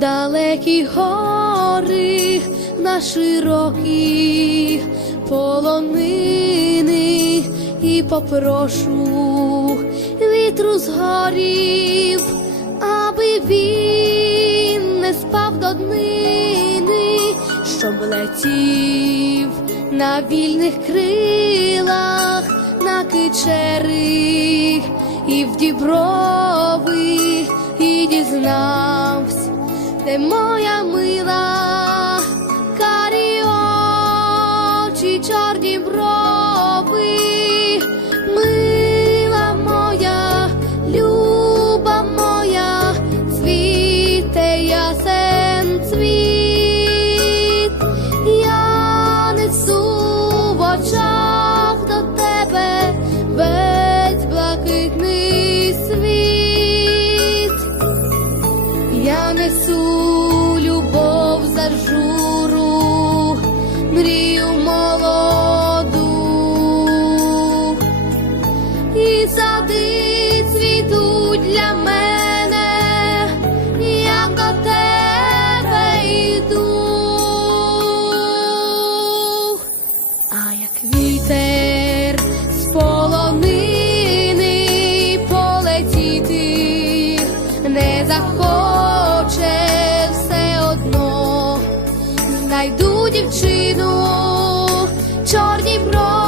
далекі гори, на широкі полонини. І попрошу вітру згорів, аби він не спав до днини, щоб летів на вільних крилах, на кичери і в діброви, і дізнався, де моя мила, карі очі, чорні брови, дівчину чорні брові.